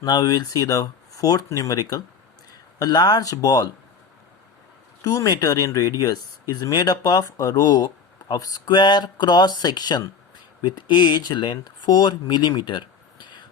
Now we will see the fourth numerical. A large ball 2 meter in radius is made up of a rope of square cross section with edge length 4 millimeter.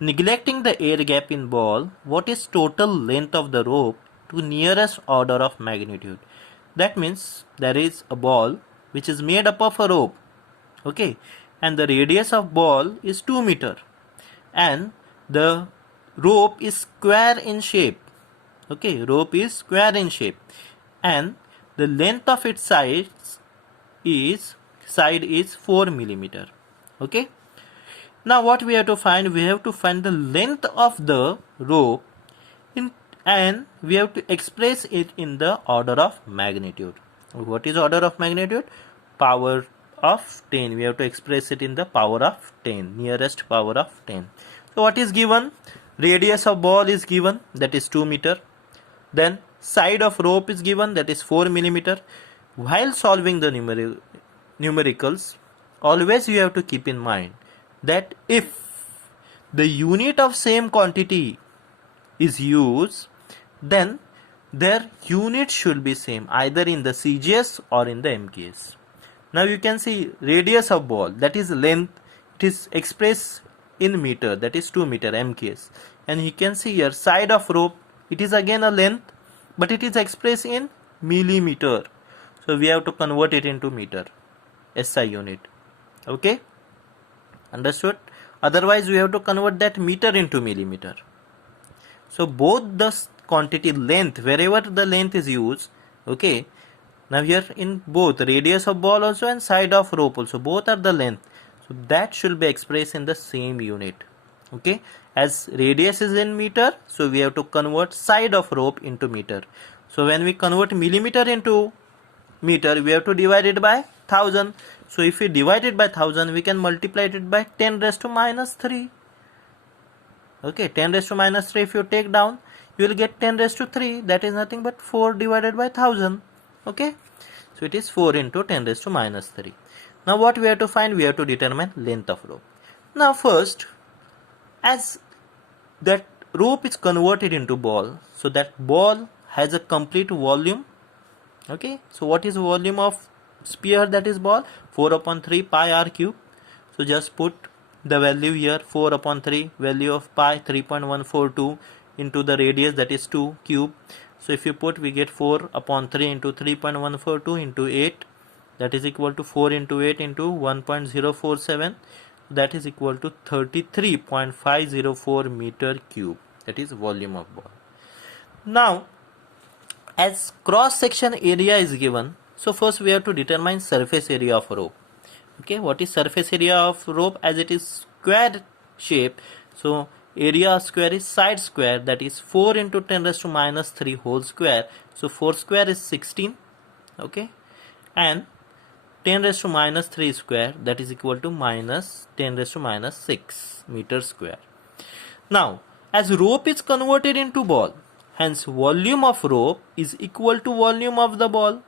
Neglecting the air gap in ball, what is total length of the rope to nearest order of magnitude? That means there is a ball which is made up of a rope, okay, and the radius of ball is 2 meter, and the rope is square in shape, okay, rope is square in shape, and the length of its side is 4 millimeter, okay. Now what we have to find? We have to find the length of the rope and we have to express it in the order of magnitude. What is order of magnitude? Power of 10. We have to express it in the power of 10, nearest power of 10. So what is given? Radius of ball is given, that is 2 meter. Then side of rope is given, that is 4 millimeter. While solving the numericals, always you have to keep in mind that if the unit of same quantity is used, then their unit should be same either in the CGS or in the MKS. Now you can see radius of ball, that is length, it is expressed in meter, that is 2 meter MKS, and you can see here side of rope, it is again a length but it is expressed in millimeter, so we have to convert it into meter, SI unit, okay, understood? Otherwise we have to convert that meter into millimeter. So both the quantity length, wherever the length is used, okay, now here in both radius of ball also and side of rope also, both are the length, so that should be expressed in the same unit, okay. As radius is in meter, so we have to convert side of rope into meter. So when we convert millimeter into meter, we have to divide it by 1000. So if we divide it by 1000, we can multiply it by 10 raised to minus 3. Okay, 10 raised to minus 3 if you take down, you will get 10 raised to 3. That is nothing but 4 divided by 1000. Okay, so it is 4 into 10 raised to minus 3. Now what we have to find? We have to determine length of rope. Now first, as that rope is converted into ball, so that ball has a complete volume, okay. So what is volume of sphere, that is ball? 4 upon 3 pi r cube. So just put the value here, 4 upon 3, value of pi 3.142 into the radius, that is 2 cube. So if you put, we get 4 upon 3 into 3.142 into 8, that is equal to 4 into 8 into 1.047, that is equal to 33.504 meter cube, that is volume of ball. Now as cross section area is given, so first we have to determine surface area of rope. Okay, what is surface area of rope? As it is square shape, so area of square is side square, that is 4 into 10 raised to minus 3 whole square. So 4 square is 16, okay, and 10 raised to minus 3 square, that is equal to minus 10 raised to minus 6 meter square. Now as rope is converted into ball, hence volume of rope is equal to volume of the ball,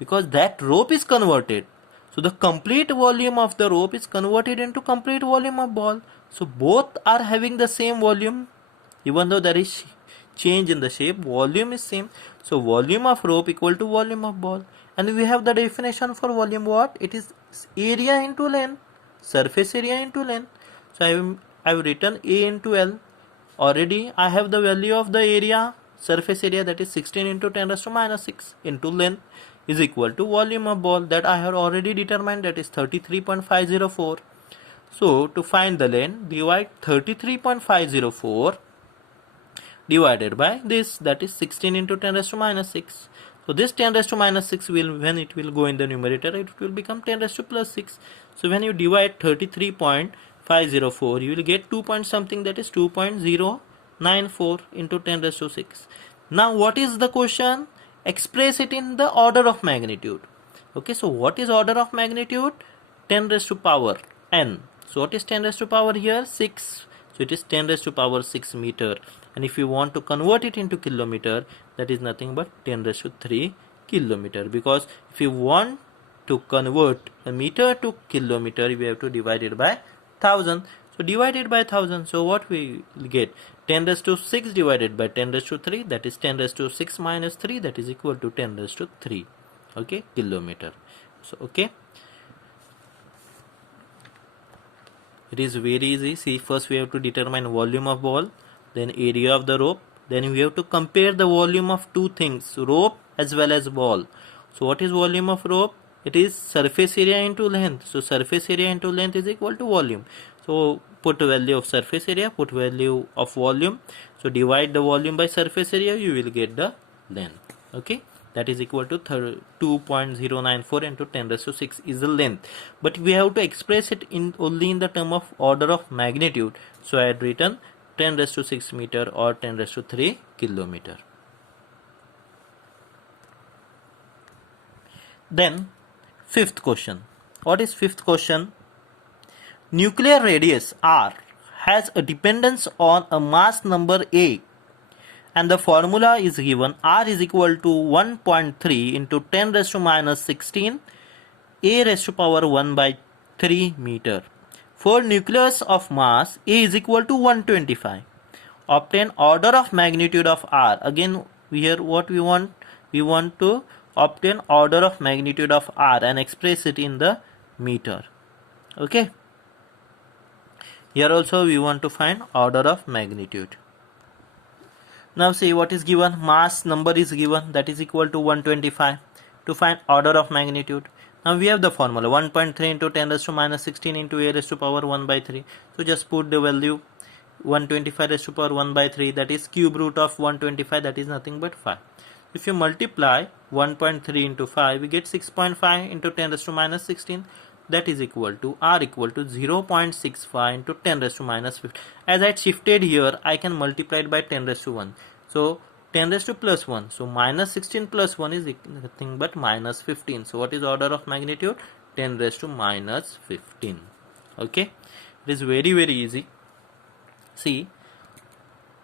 because that rope is converted, so the complete volume of the rope is converted into complete volume of ball. So both are having the same volume, even though there is change in the shape, volume is same. So volume of rope equal to volume of ball, and we have the definition for volume. What it is? Area into length, surface area into length. So I have written A into L. Already I have the value of the area, surface area, that is 16 into 10 raised to minus 6 into length is equal to volume of ball, that I have already determined, that is 33.504. So to find the length, divide 33.504 divided by this, that is 16 into 10 raised to minus 6. So this 10 raised to minus 6 will, when it will go in the numerator, it will become 10 raised to plus 6. So when you divide 33.504, you will get 2 point something, that is 2.094 into 10 raised to 6. Now what is the question? Express it in the order of magnitude. Okay, so what is order of magnitude? 10 raised to power n. So what is 10 raised to power here? 6. So it is 10 raised to power 6 meter. And if you want to convert it into kilometer, that is nothing but 10 raised to 3 kilometer. Because if you want to convert a meter to kilometer, we have to divide it by 1000. So divided by 1000. So what we will get? 10 raised to 6 divided by 10 raised to 3, that is 10 raised to 6 minus 3, that is equal to 10 raised to 3. Okay, kilometer. So okay, it is very easy. See, first we have to determine volume of ball, then area of the rope, then we have to compare the volume of two things, rope as well as ball. So what is volume of rope? It is surface area into length. So surface area into length is equal to volume. So put value of surface area, put value of volume. So divide the volume by surface area, you will get the length. Okay, that is equal to 2.094 into 10 raised to 6 is the length. But we have to express it in only in the term of order of magnitude. So I had written 10 raised to 6 meter or 10 raised to 3 kilometer. Then fifth question. What is fifth question? Nuclear radius r has a dependence on a mass number a, and the formula is given. R is equal to 1.3 into 10 raised to minus 16 a raised to power 1 by 3 meter. For nucleus of mass a is equal to 125. Obtain order of magnitude of r. Again here what we want to obtain order of magnitude of r and express it in the meter. Okay, here also we want to find order of magnitude. Now see what is given. Mass number is given, that is equal to 125. To find order of magnitude, now we have the formula 1.3 into 10 raised to minus 16 into a raised to power 1 by 3. So just put the value 125 raised to power 1 by 3, that is cube root of 125, that is nothing but 5. If you multiply 1.3 into 5, we get 6.5 into 10 raised to minus 16, that is equal to r equal to 0.65 into 10 raised to minus 15. As I shifted here, I can multiply it by 10 raised to 1. So 10 raised to plus 1. So minus 16 plus 1 is nothing but minus 15. So what is order of magnitude? 10 raised to minus 15. Okay, it is very easy. See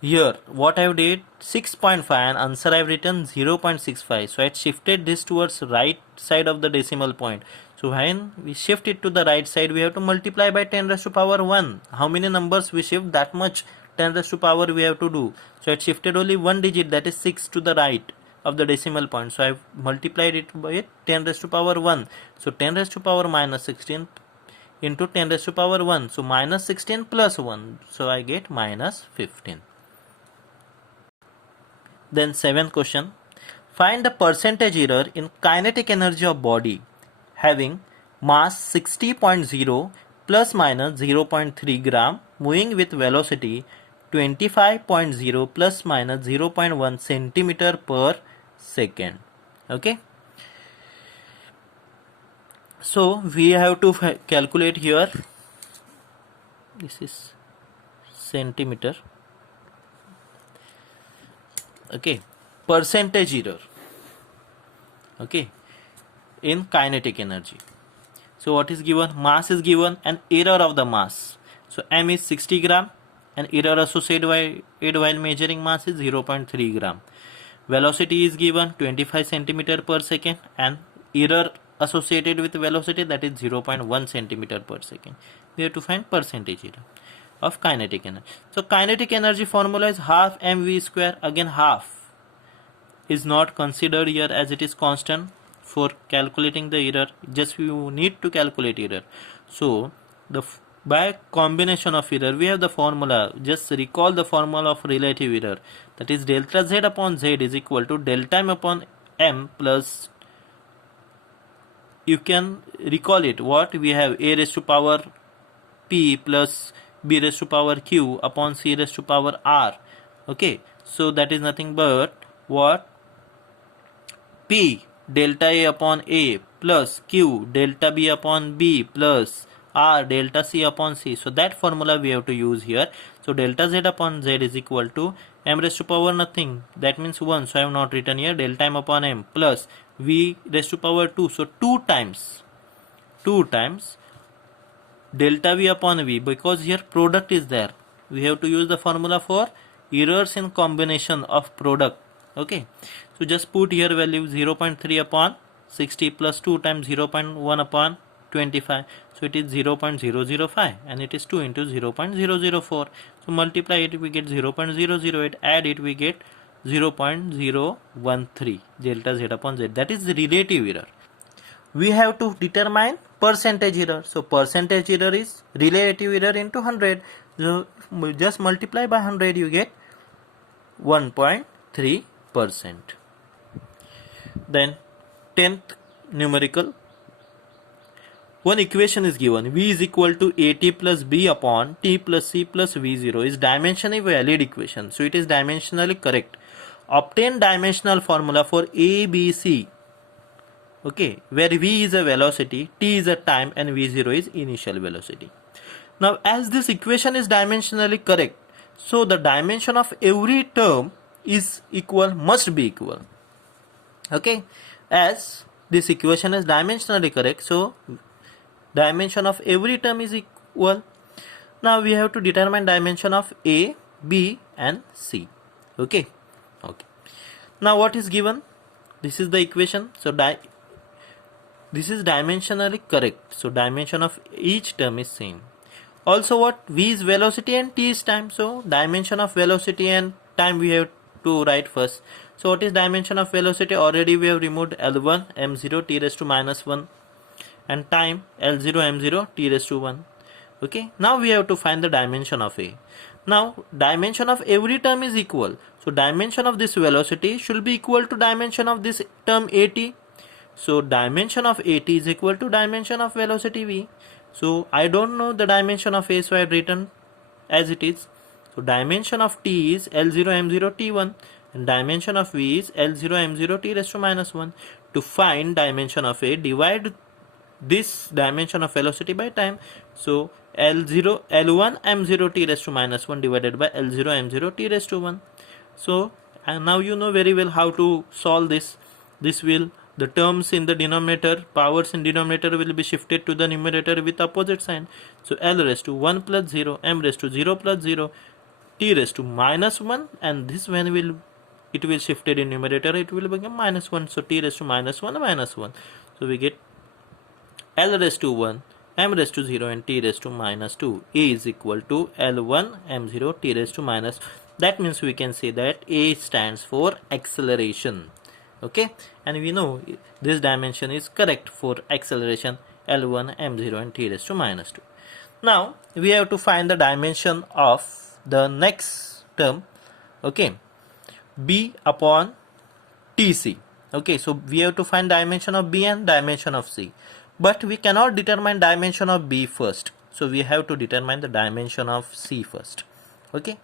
here what I have did 6.5 and answer I have written 0.65. So I shifted this towards right side of the decimal point. So when we shift it to the right side, we have to multiply by 10 raised to power 1. How many numbers we shift, that much 10 raised to power we have to do. So it shifted only one digit, that is 6 to the right of the decimal point. So I have multiplied it by 10 raised to power 1. So 10 raised to power minus 16 into 10 raised to power 1. So minus 16 plus 1. So I get minus 15. Then seventh question. Find the percentage error in kinetic energy of body having mass 60.0 plus minus 0.3 gram moving with velocity 25.0 plus minus 0.1 centimeter per second. Okay, so we have to calculate here. This is centimeter. Okay, percentage error. Okay, in kinetic energy. So what is given? Mass is given and error of the mass. So m is 60 gram and error associated while measuring mass is 0.3 gram. Velocity is given 25 centimeter per second and error associated with velocity, that is 0.1 centimeter per second. We have to find percentage error of kinetic energy. So kinetic energy formula is half mv square. Again half is not considered here as it is constant. For calculating the error, just you need to calculate error. So by combination of error, we have the formula. Just recall the formula of relative error, that is delta z upon z is equal to delta m upon m plus, you can recall it, what we have, a raised to power p plus b raised to power q upon c raised to power r. Okay, so that is nothing but what, p delta a upon a plus q delta b upon b plus r delta c upon c. So that formula we have to use here. So delta z upon z is equal to m raised to power nothing, that means 1, so I have not written here, delta m upon m plus v raised to power 2, so 2 times delta v upon v, because here product is there. We have to use the formula for errors in combination of product. Okay, so just put here value 0.3 upon 60 plus 2 times 0.1 upon 25. So it is 0.005 and it is 2 into 0.004. So multiply it, we get 0.008. Add it, we get 0.013 delta z upon z. That is the relative error. We have to determine percentage error. So percentage error is relative error into 100. So just multiply by 100, you get 1.3%. Then 10th numerical. One equation is given. V is equal to AT plus B upon T plus C plus V0 is dimensionally valid equation. So it is dimensionally correct. Obtain dimensional formula for ABC. Okay, where V is a velocity, T is a time, and V0 is initial velocity. Now, as this equation is dimensionally correct, so the dimension of every term is equal, must be equal. Okay, as this equation is dimensionally correct, so dimension of every term is equal. Now we have to determine dimension of A, B, and C. Okay. Now what is given? This is the equation. So this is dimensionally correct. So dimension of each term is same. Also what? V is velocity and T is time. So dimension of velocity and time we have to write first. So what is dimension of velocity? Already we have removed L1 m0 t raised to minus 1 and time L0 m0 t raised to 1. Okay. Now we have to find the dimension of A. Now dimension of every term is equal. So dimension of this velocity should be equal to dimension of this term AT. So dimension of AT is equal to dimension of velocity V. So I don't know the dimension of A, so I have written as it is. So dimension of T is L0 m0 t1 and dimension of V is L0 m0 t raised to minus 1. To find dimension of A, divide this dimension of velocity by time. So L1 m0 t raised to minus 1 divided by L0 m0 t raised to 1. So now you know very well how to solve this. The terms in the denominator, powers in denominator will be shifted to the numerator with opposite sign. So L raised to 1 plus 0, m raised to 0 plus 0, t raised to minus 1, and this when it will shifted in numerator, it will become minus 1. So t raised to minus 1 minus 1. So we get L raised to 1, m raised to 0, and t raised to minus 2. A is equal to L1 m0 t raised to minus. That means we can say that A stands for acceleration. Okay, and we know this dimension is correct for acceleration L1 m0 and t raised to minus 2. Now we have to find the dimension of the next term. Okay, B upon TC. Okay, so we have to find dimension of B and dimension of C, but we cannot determine dimension of B first, so we have to determine the dimension of C first. Okay,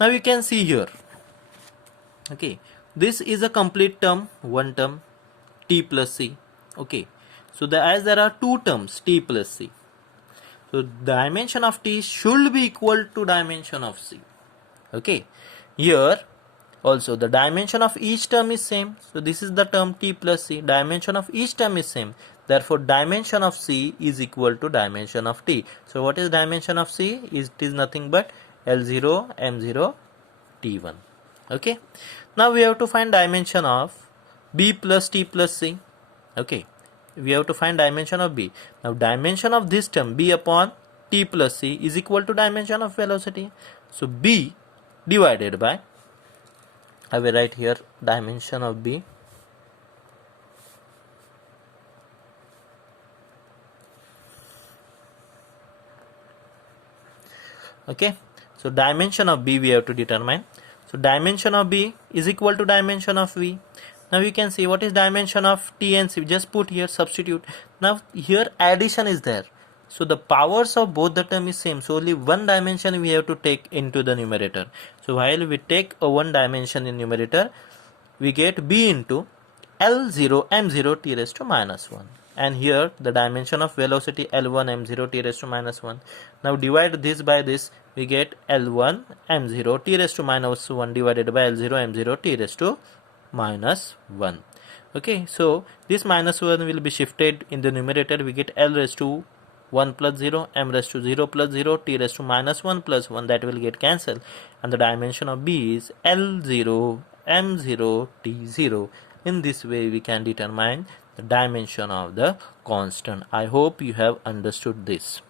now you can see here. Okay, this is a complete term, one term, T plus C. Okay, so as there are two terms, T plus C, so dimension of T should be equal to dimension of C. Okay, here also the dimension of each term is same. So this is the term T plus C, dimension of each term is same. Therefore dimension of C is equal to dimension of T. So what is dimension of C? It is nothing but L0 m0 t1. Okay, now we have to find dimension of B plus T plus C. Okay, we have to find dimension of B. Now dimension of this term B upon T plus C is equal to dimension of velocity. So B divided by, I will write here dimension of B. Okay, so dimension of B we have to determine. So dimension of B is equal to dimension of V. Now we can see what is dimension of T and C. Just put here, substitute. Now here addition is there. So the powers of both the term is same. So only one dimension we have to take into the numerator. So while we take a one dimension in numerator, we get B into L0 m0 t raised to minus 1. And here the dimension of velocity L1 m0 t raised to minus 1. Now divide this by this, we get L1 m0 t raised to minus 1 divided by L0 m0 t raised to minus 1. Okay, so this minus 1 will be shifted in the numerator. We get L raised to 1 plus 0, m raised to 0 plus 0, t raised to minus 1 plus 1, that will get cancelled. And the dimension of B is L0 m0 t0. In this way we can determine the dimension of the constant. I hope you have understood this.